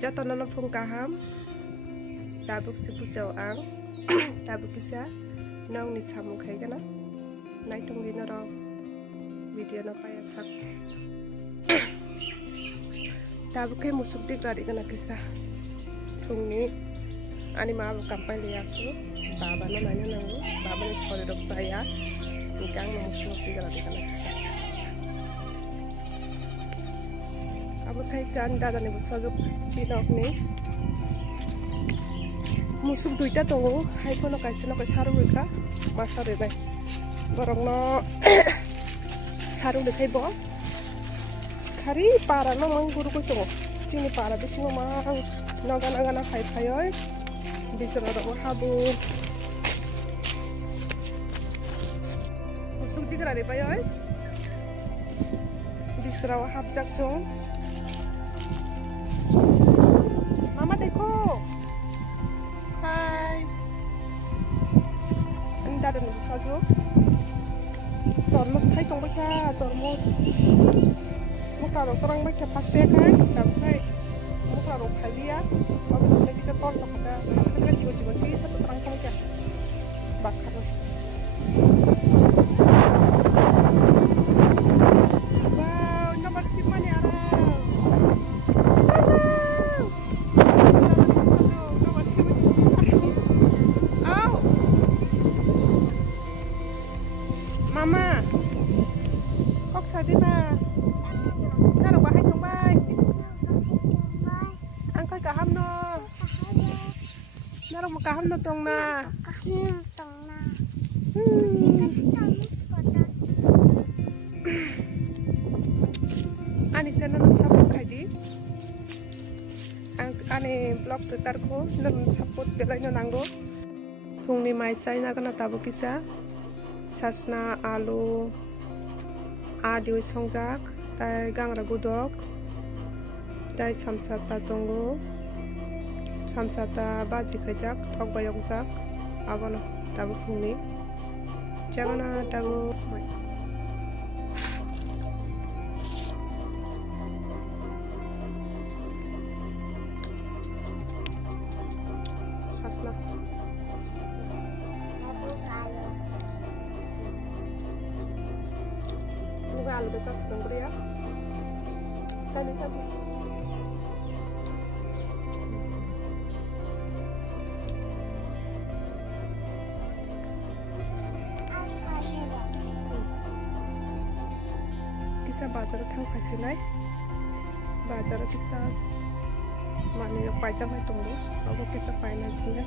Jatono phung kaham tabuk sipu jauh ang tabuk kisah nong ni samu khai kana nai tung di noro video no paya sak tabuk kai musuk dik radi kana kisah phung ni ani ma bu kampai le asu baba no nanya nangu baba ni sore dok saya nikang no musuk dik radi kana kisah abu khai kan dada ni busajuk tinok ni musuk duita tongo hai kono kaisi no kai saru ka masare bai borong no saru dekai bo khari para no mang guru ko tongo chini para bisingo ma nagana gana khai khayoi bisara ro habu musuk dikra re bai oi bisara habjak chong mama dekho hai anda dan sajo tormos thai tong bakha tormos mukha ro torang bakha paste khai kai mukha ro khai dia abu ne bisa tol to kada kada jigo jigo chi ta torang tong kya bakha wow nomor simane ara Mama, kok sadi na? Naro ba hay tong bay? Angkol kaham no. Naro mo kaham no tong na. Ani sana na sapot kadi. Ani blog Twitter ko nan sapot belai no nango. Kung ni mai sai na kana tabu kisa. Sasna alu adi songjak tai gangra gudok tai samsata tongo samsata baji khajak thok bayong jak abono tabu khuni jagana tabu sasna alu besar sedang ya. Sadi. Kisah bazar thang phasilai. Bazar kisah mani pajam hai tunggu. Abo kisah finance punya.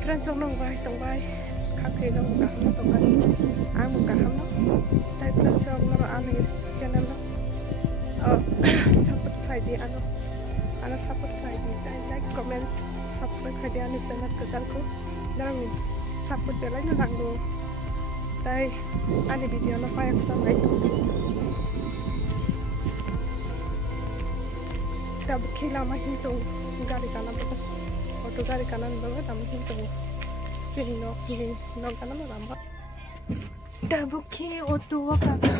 Keren sonong bai tong bai. Kakek no muka ham to kan ang muka ham no tai plan song no ani channel no support khai di ano support khai di tai like comment subscribe khai di ani channel ko dal ko darang support belai no langdo tai ani video no payak sa mai to tab khila ma hi to gari kanan to auto gari kanan banget tam hi to Sini no kana mo ramba. Tabuki oto wakata.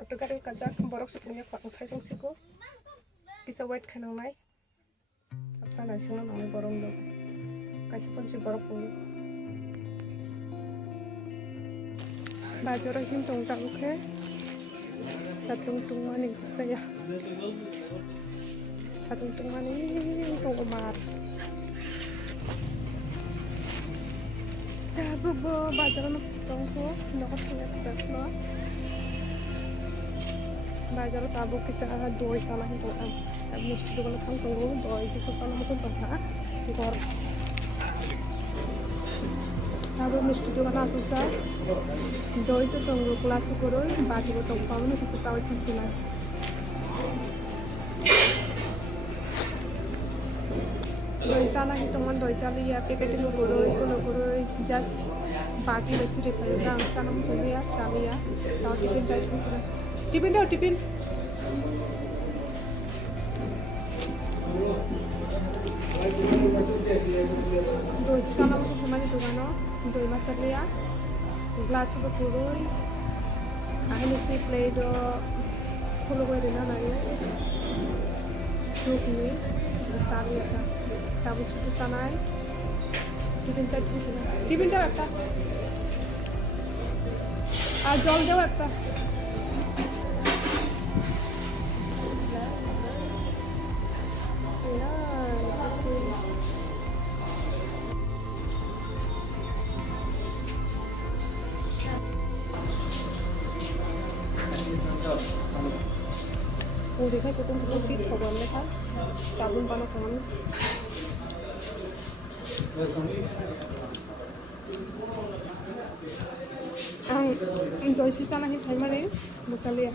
Auto gari kajak borok supunya kwang sai song siko. Kisa white kanang nai. Sapsa nai sing nang borong do. Kaisi pun si borok pun. Bajoro him tong tabuke. Satung tung mani saya. Satung tung mani tong umar. Tabu bo bazar no tongko nokot punya terno bazar tabu kita doi sana itu am tabu mesti dulu kan tunggu doi itu sana mungkin toha gor tabu mesti dulu kan susah doi itu tunggu kelas kurun baju itu tongkau ini bisa sawit sini doi chala hitungan doi chali ya packet no guru just party recipe ram sanam suni ya chali ya tau tiffin chai tiffin dao tiffin doi sanam suni mani dugano doi masale ya glass ko guru ahli si play do 콜로베리나 나요. 여기 사리가 다부 수잖아요. 디빈자 주시나. 디빈자 왔다. 아, জল 왔다. 우리 해도 좀 그것이 더 많네 가. 잡은 바나 강한. Rồi 시사나 히 탈마니 무살리야.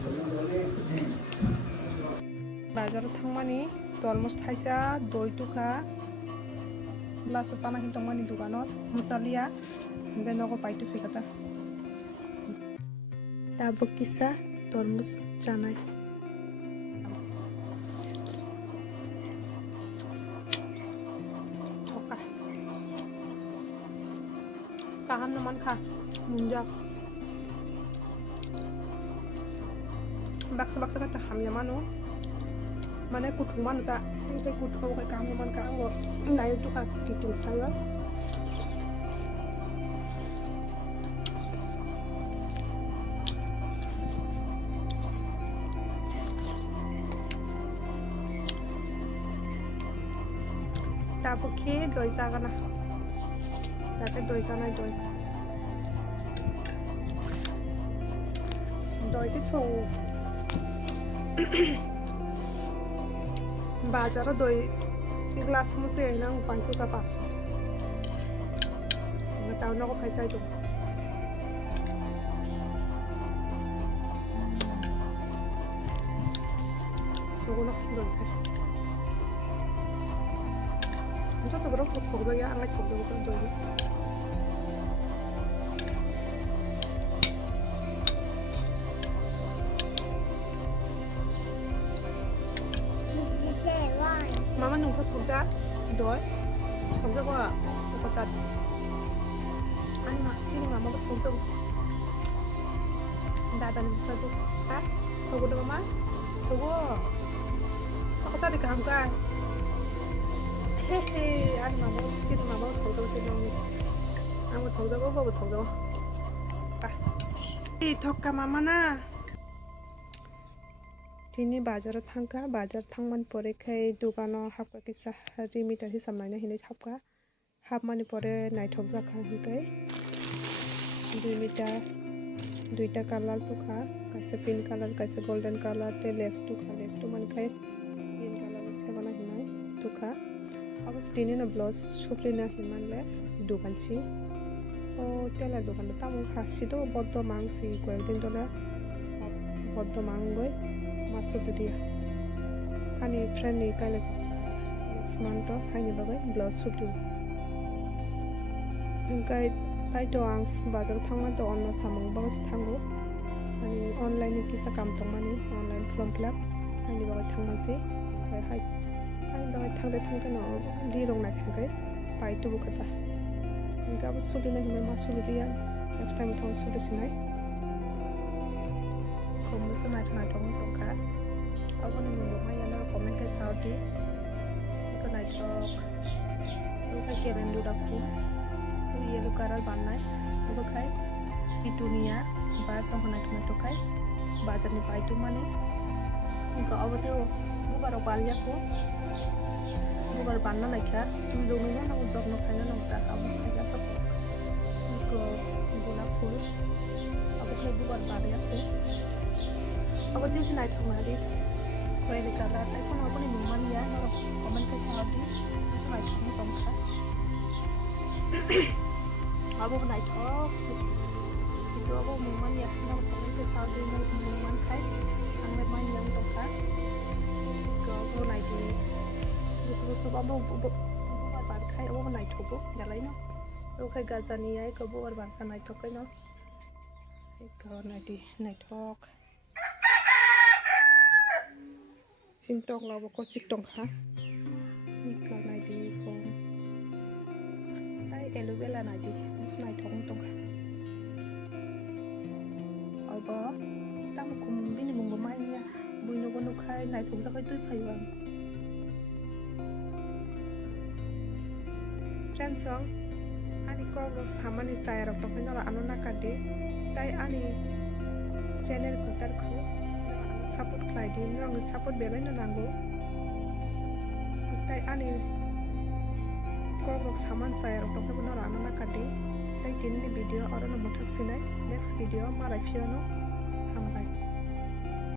바자로 탕마니 돌모스 타이사 도이투카 라소 사나 히 탕마니 두가노스 무살리야. 베노고 파이투 피가타. Tabo kisah tormus canai. Oka. Kahan naman ka. Munjak. Baksa-baksa kata ham naman oh. Mana kutung man ta. Ito kutung kay kam naman ka ang nayo to ka kitung sayo. Tapos ke doi jaga na. Dati doi jana doi. Doi ti thong. Bazar doi glass mo se na upang to ka paso. Mataw na ko phai chai to. Ko na doi. 저도 그렇고 더덕이 안 나게 더덕이 건더기 마마 눈가 더자 너 더자가 더자 아니 마 지금 마마가 더자 다다는 무서도 아 더고도 마마 더고 aku tadi kamka hehe 아니 마마 지금 마마가 더자 지금 아무 더자가 뭐고 더자 이 덕가 마마나 Tini bazar thangka bazar thangman pore khai dogano hapka kisa rimitar hisab naina hinai hapka hapmani pore naithok jakha hikai 2 meter duita color tukha kaisa pink color kaisa golden color te les tu man khai pink color thebana hinai tukha abos tini na blouse shuplina himanle doganchi o tela dogan tamu khasi do boddo mangsi koyekdin dole boddo mangoi masuk dia hani friend ni kale next month to hani bagai blouse shoot du engkai tai to ang bazar thangma to onno samung bang thango hani online ni kisa kam to mani online form fill up hani bagai thangma si kai hai hani bagai thangte no di rong na khai pai tu bukata engka ba shoot na hime masuk dia next time thong shoot sinai kamu sunai thana thong ka aku nih mau main ada komen ke Saudi itu naik truk itu kayak keren dulu aku iya lu karal banai itu kayak di dunia bar tuh naik itu kayak bazar nih pai tuh mana enggak apa tuh bukan banyak aku bukan banyak naik ya dulunya aku job no kayaknya no tak aku kayak sepuluh itu gula full aku kayak bukan banyak tuh aku tuh sih naik kemari Pwede ka lahat. Ay, kung ako ni Muman yan, comment ka sa atin. Gusto na ito kung ka. Ako na ito. Ito ako Muman yan. Comment ka sa atin na Muman kay. Ang naman yan ito ka. Ako na ito. Gusto ba mo bubar kay. Ako na ito po. Galay no. Ako kay gaza niya. Ikaw bubar ka na ito kay no. Ikaw na ito. Simtok lo bako siktok ha ika nai di ko tai elu bela nai di mas nai thong tong ha aba tam ko bini mung mai ya naithokjakhai tuiphaio ang. Friends song ani korok samani chaya rok tongkhai nora ano nakadi tai ani channel kutar khu support khlai di nong support belai no nango tai ani korok saman chaya rok tongkhai nora ano nakadi tai kinni video oro no muthak sinai next video malai phiono